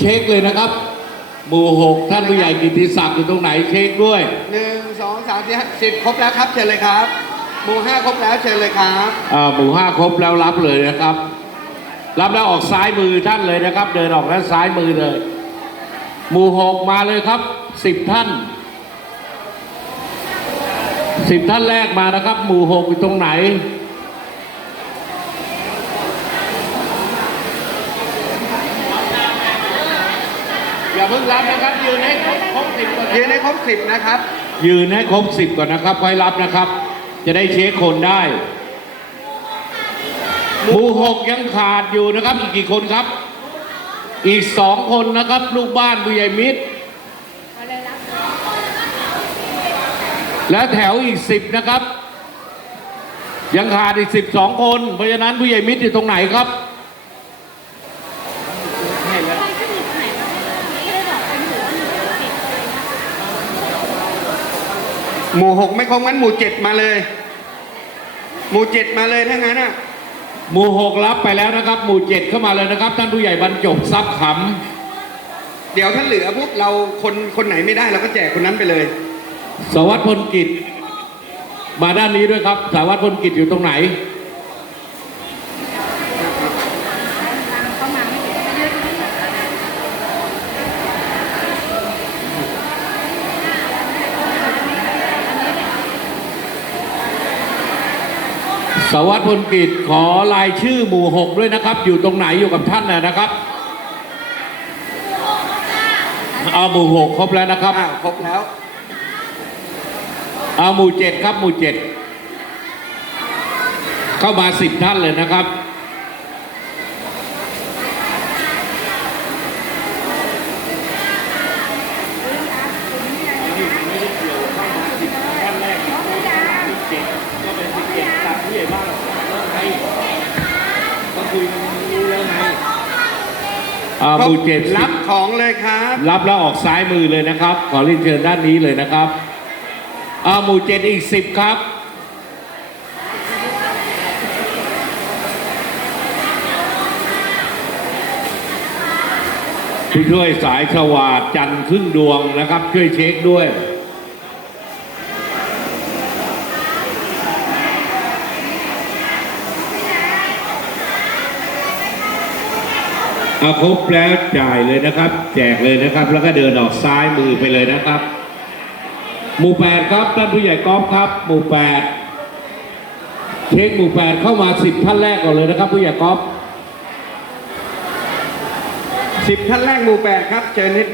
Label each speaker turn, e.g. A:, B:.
A: เช็คเลยนะครับ หมู่หกท่านผู้ใหญ่กิติศักดิ์อยู่ตรงไหนเช็คด้วย
B: หนึ่งสองสามสี่ห้าสิบครบแล้วครับ เชิญเลยครับ หมู่ห้าครบแล้วเชิญเลยครับ
A: อ่าหมู่ห้าครบแล้วรับเลยนะครับ รับแล้วออกซ้ายมือท่านเลยนะครับ เดินออกด้านซ้ายมือเลย หมู่หกมาเลยครับสิบท่านสิบท่านแรกมานะครับ หมู่หกอยู่ตรงไหน อย่า เพิ่งรับนะครับ ยืนให้ครบครบสิบก่อน
B: ยืนให้ครบสิบนะครับ
A: ยืนให้ครบสิบก่อนนะครับค่อยรับนะครับ จะได้เช็คคนได้หมู่หกยังขาดอยู่นะครับ อีกกี่คนครับ อีกสองคนนะครับ ลูกบ้านผู้ใหญ่มิตร และแถวอีกสิบนะครับ ยังขาดอีกสิบสองคน เพราะฉะนั้นผู้ใหญ่มิตรอยู่ตรงไหนครับ
B: หมู่หกไม่ครบงั้นหมู่เจ็ดมาเลย หมู่เจ็ดมาเลยถ้างั้นอะ
A: หมู่หกรับไปแล้วนะครับ หมู่เจ็ดเข้ามาเลยนะครับ ท่านผู้ใหญ่บรรจบทรัพย์ข
B: เดี๋ยวถ้าเหลือพวกเราคนคนไหนไม่ได้เราก็แจกคนนั้นไปเลยำ
A: สวัสดิ์พลกิจ มาด้านนี้ด้วยครับสารวัตรพลกิจอยู่ตรงไหน สวัสดิ์พลกิจขอรายชื่อหมู่หกด้วยนะครับ อยู่ตรงไหนอยู่กับท่านนะครับเอาหมู่หกครบแล้วนะครับ
B: ครบแล้ว
A: เอาหมู่เจ็ดครับหมู่เจ็ดเข้ามาสิบท่านเลยนะครับ อ่าหมู่เจ็ด
B: รั
A: รั
B: บบของเลยครับ
A: รับแล้วออกซ้ายมือเลยนะครับ ขอเรียนเชิญด้านนี้เลยนะครับอ่าหมู่เจ็ดอีกสิบครับผู้ช่วยสายสวาดจันทร์ครึ่งดวงนะครับ ช่วยเช็คด้วย เอาครบแล้วจ่ายเลยนะครับ แจกเลยนะครับ แล้วก็เดินออกซ้ายมือไปเลยนะครับ หมู่แปดครับท่านผู้ใหญ่กอล์ฟครับ หมู่แปดเช็คหมู่แปดเข้ามาสิบท่านแรกก่อนเลยนะครับ ผู้ใหญ่กอล์ฟ
B: สิบท่านแรกหมู่แปดครับเชิญนิด